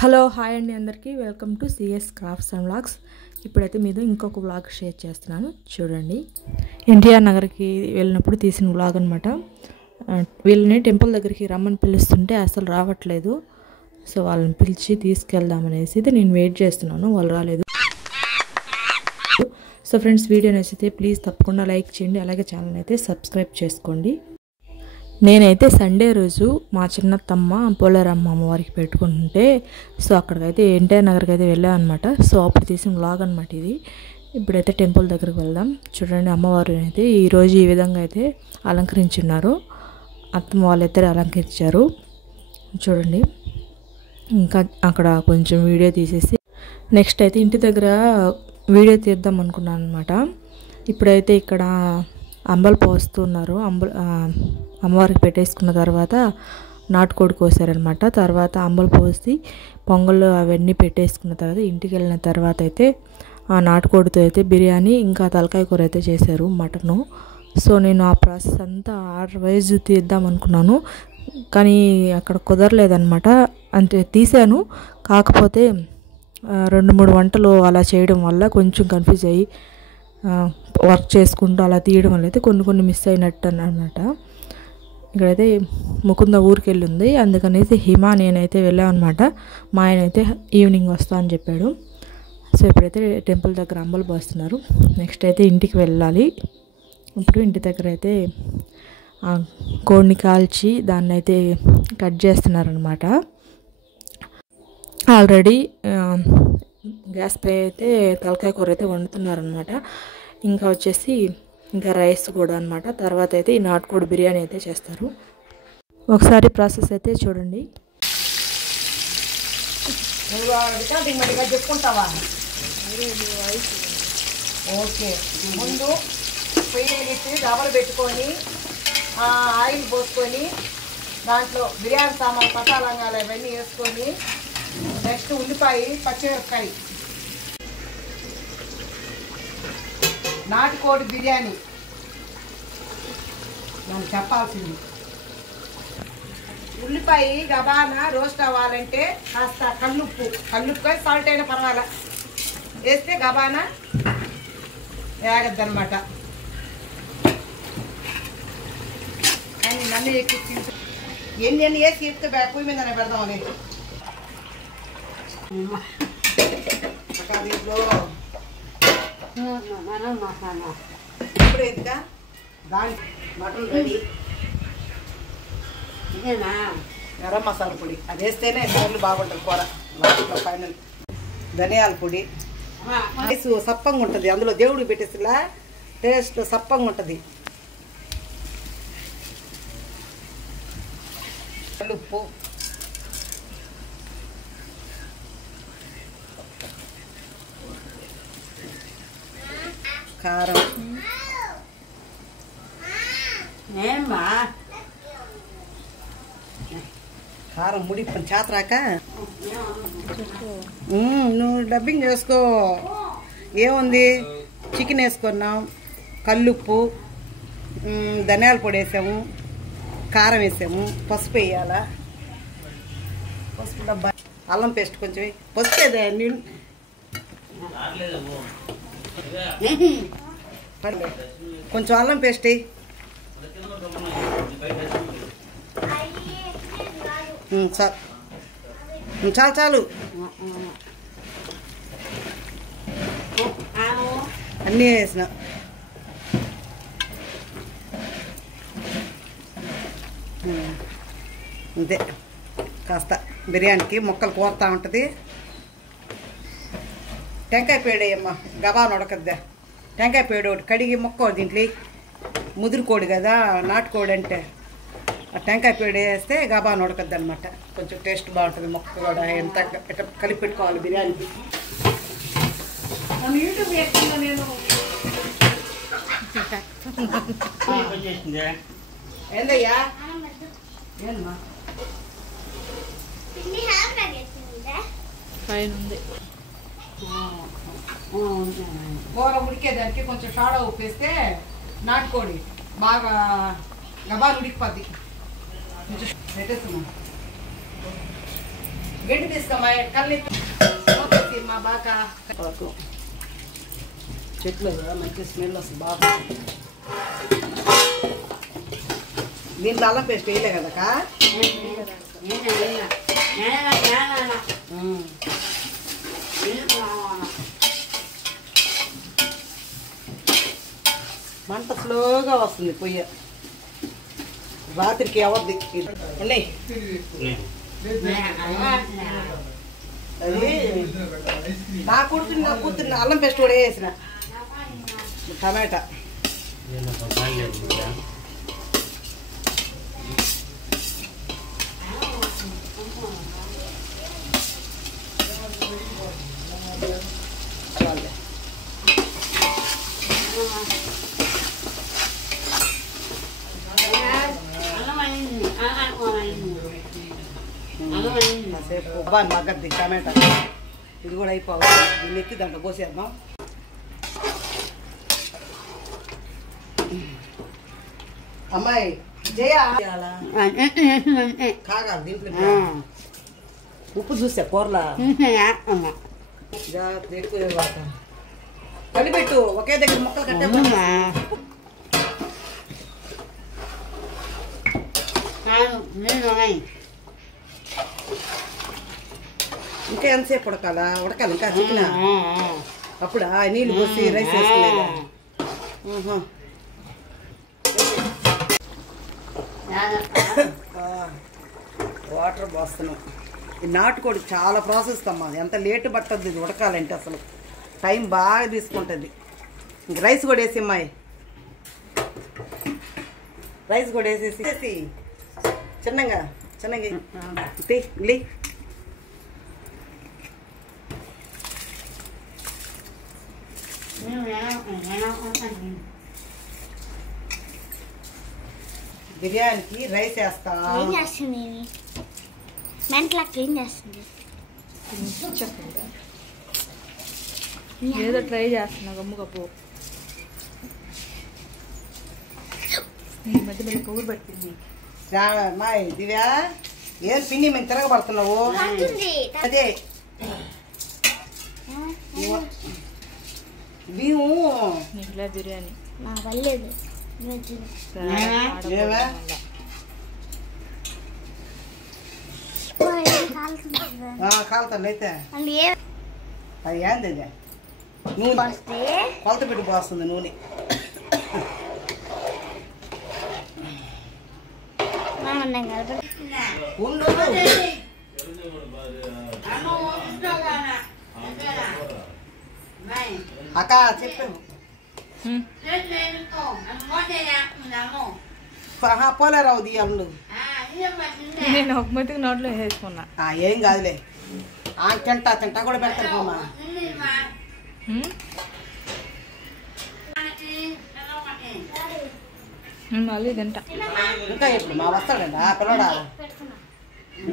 Hello hi అండి అందరికీ welcome to CS crafts and vlogs. ఇప్పుడైతే మీతో ఇంకొక వ్లాగ్ షేర్ చేస్తున్నాను. చూడండి, ఎన్టీఆర్ నగర్కి వెళ్ళినప్పుడు తీసిన వ్లాగ్ అనమాట. వీళ్ళని టెంపుల్ దగ్గరికి రమ్మని పిలుస్తుంటే అసలు రావట్లేదు. సో వాళ్ళని పిలిచి తీసుకెళ్దామనేసి నేను వెయిట్ చేస్తున్నాను, వాళ్ళు రాలేదు. సో ఫ్రెండ్స్, వీడియో నచ్చితే ప్లీజ్ తప్పకుండా లైక్ చేయండి, అలాగే ఛానల్ అయితే సబ్స్క్రైబ్ చేసుకోండి. నేనైతే సండే రోజు మా చిన్నత్తమ్మ పోలేరమ్మ అమ్మవారికి పెట్టుకుంటుంటే సో అక్కడికైతే ఎన్టీఆర్ నగర్కి అయితే వెళ్ళాం అనమాట. సో అప్పుడు తీసిన వ్లాగ్ అనమాట ఇది. ఇప్పుడైతే టెంపుల్ దగ్గరికి వెళ్దాం. చూడండి, అమ్మవారు అయితే ఈరోజు ఈ విధంగా అయితే అలంకరించున్నారు. అత్తమ్మ వాళ్ళైతే అలంకరించారు. చూడండి, ఇంకా అక్కడ కొంచెం వీడియో తీసేసి నెక్స్ట్ అయితే ఇంటి దగ్గర వీడియో తీద్దాం అనుకున్నాను అనమాట. ఇప్పుడైతే ఇక్కడ అంబలు పోస్తున్నారు. అమ్మవారికి పెట్టేసుకున్న తర్వాత నాటుకోడి కోసారనమాట. తర్వాత అంబలు పోసి పొంగల్ అవన్నీ పెట్టేసుకున్న తర్వాత ఇంటికి వెళ్ళిన తర్వాత అయితే ఆ నాటుకోడితో అయితే బిర్యానీ ఇంకా తలకాయ కూర అయితే చేశారు, మటను. సో నేను ఆ ప్రాసెస్ అంతా ఆర్డర్ వైజ్ తీద్దాం అనుకున్నాను, కానీ అక్కడ కుదరలేదనమాట. అంటే తీసాను, కాకపోతే 2-3 వంటలు అలా చేయడం వల్ల కొంచెం కన్ఫ్యూజ్ అయ్యి వర్క్ చేసుకుంటూ అలా తీయడం వల్ల అయితే కొన్ని మిస్ అయినట్టు అనమాట. ఇక్కడైతే ముకుంద ఊరికి వెళ్ళింది, అందుకనేసి హిమ నేనైతే వెళ్ళాం అనమాట. మా ఆయన అయితే ఈవినింగ్ వస్తా అని చెప్పాడు. సో ఇప్పుడైతే టెంపుల్ దగ్గర అంబలు పోస్తున్నారు. నెక్స్ట్ అయితే ఇంటికి వెళ్ళాలి. ఇప్పుడు ఇంటి దగ్గర అయితే కోడిని కాల్చి దాన్ని అయితే కట్ చేస్తున్నారనమాట. ఆల్రెడీ గ్యాస్ పై అయితే తలకాయ కూర అయితే వండుతున్నారనమాట. ఇంకా వచ్చేసి ఇంకా రైస్ కూడా అనమాట. తర్వాత అయితే ఈ నాటుకోడి బిర్యానీ అయితే చేస్తారు. ఒకసారి ప్రాసెస్ అయితే చూడండి. చెప్పుకుంటావా? ఓకే, ముందు పొయ్యి వేసి డబలు పెట్టుకొని ఆయిల్ పోసుకొని దాంట్లో బిర్యానీ సామాన్ మసాలాంగాలు అవన్నీ వేసుకొని నెక్స్ట్ ఉల్లిపాయ పచ్చిమిరపకాయ నాటుకోడి బిర్యానీ మనం చెప్పాల్సింది. ఉల్లిపాయ గబానా రోస్ట్ అవ్వాలంటే కాస్త కల్లుప్పు కానీ సాల్ట్ అయినా పర్వాలా వేస్తే గబానా వేగద్దు అనమాట. కానీ నన్ను ఎక్కి ఎన్ని వేసి ఎత్తే పొయ్యి మీద పెడదామని దీంట్లో ఇప్పుడు ఎత్తుగా దాని మటన్ రెడీ. గరం మసాలా పొడి అది వేస్తేనే స్మెల్ బాగుంటుంది కూర. లాస్ట్లో ఫైనల్ ధనియాల పొడి. రైస్ సప్పంగా ఉంటుంది, అందులో దేవుడికి పెట్టేసిలా టేస్ట్ సప్పంగా ఉంటుంది. ఉప్పు, కారం, కారం ముడి చేతరాక నువ్వు డబ్బింగ్ చేసుకో. ఏముంది, చికెన్ వేసుకున్నాం, కల్లుప్పు, ధనియాల పొడి వేసాము, కారం వేసాము, పసుపు వేయాలా, పసుపు డబ్బా, అల్లం పేస్ట్ కొంచెం పసుపు కొంచెం అల్లం పేస్ట్ చాలు అన్నీ వేసిన. అంతే, కాస్త బిర్యానీకి ముక్కలు కోరుతూ ఉంటుంది. టెంకాయ పేడేయమ్మా, గబాన్ ఉడకద్దా. టెంకాయ పేడు ఒకటి కడిగి ముక్క దీంట్లో ముదురుకోడి కదా నాటుకోడి అంటే, ఆ టెంకాయ పేడు వేస్తే గబాన్ ఉడకద్దు అనమాట. కొంచెం టేస్ట్ బాగుంటుంది. ముక్క కూడా ఎంత కలిపి పెట్టుకోవాలి బిర్యానీకి. యూట్యూబ్ చేస్తున్నా నేను. ఏందయ్యా ఏమా కూర ఉడికేదానికి కొంచెం షాడో ఉప్పేస్తే నాటుకోడి బాగా గబాలు ఉడికిపోద్ది. కొంచెం పెట్టేస్తున్నాం. గడ్డి తీసుకోమా కల్లి మా బాగా చెట్లు కదా మంచి స్మెల్ వస్తుంది బాగా. దీంట్లో అల్లం పేస్ట్ వేయలే కదా మంట స్లోగా వస్తుంది పొయ్యి. రాత్రికి అవద్ది ఉన్నాయి. అది నా కూతురు అల్లం పేస్ట్ కూడా వేసిన టమాటా. మగ్గద్ది టమాటా. ఇది కూడా అయిపోవాలి. దీన్ని ఎత్తి దాంట్లో పోసేద్దాం. అమ్మాయి జయ కాగాలి దీంట్లో. ఉప్పు చూసా కూరలా ఎక్కువ కలిపెట్టు. ఒకే దగ్గర ముక్కలు కట్టే ఇంకా ఎంతసేపు ఉడకాలా? ఉడకాలి ఇంకా చికెన్. అప్పుడు నీళ్ళు పోసి రైస్ వేసుకునేదా? వాటర్ పోస్తున్నాం. ఈ నాటుకోడి చాలా ప్రాసెస్ అమ్మా. ఎంత లేటు పట్టద్ది ఇది ఉడకాలంటే. అసలు టైం బాగా తీసుకుంటుంది. ఇంక రైస్ కూడా వేసి అమ్మాయి. రైస్ కూడా వేసేసి చిన్నగా లే. బిర్యానీకి రైస్ వేస్తా. ఏదో ట్రై చేస్తున్నా గమ్ముకపో. ఈ మధ్య మళ్ళీ పొగురు పట్టింది. దివ్యా ఏం పిన్ని మేము తిరగబడుతున్నావు? అదే బియ్యం బిర్యానీ కాలుతాను అయితే. అది ఏంది నూనె కొలత పెట్టి పోస్తుంది నూనె. అక్క చెప్పాము పోలేరావు దియ్యాలు. నేను ఒక మతికి నోట్లో వేసుకున్నా. ఏం కాదులే. తింటా కూడా పెడతారు పోమా. మళ్ళీ తింటా. ఇంకా ఎప్పుడు మా వస్తాడంట పిల్లడా?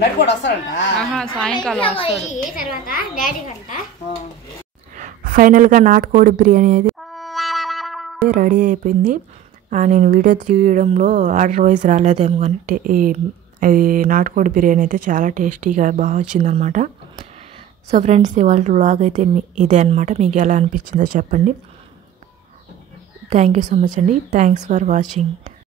నడి కూడా వస్తాడంట. సాయంకాలం వస్తాడు. ఫైనల్గా నాటుకోడి బిర్యానీ అయితే రెడీ అయిపోయింది. నేను వీడియో తీయడంలో ఆర్డర్ వైజ్ రాలేదేమో కానీ అది నాటుకోడి బిర్యానీ అయితే చాలా టేస్టీగా బాగా వచ్చిందనమాట. సో ఫ్రెండ్స్, ఇవాళ వ్లాగ్ అయితే ఇదే అనమాట. మీకు ఎలా అనిపించిందో చెప్పండి. థ్యాంక్ యూ సో మచ్ అండి. Thanks for watching.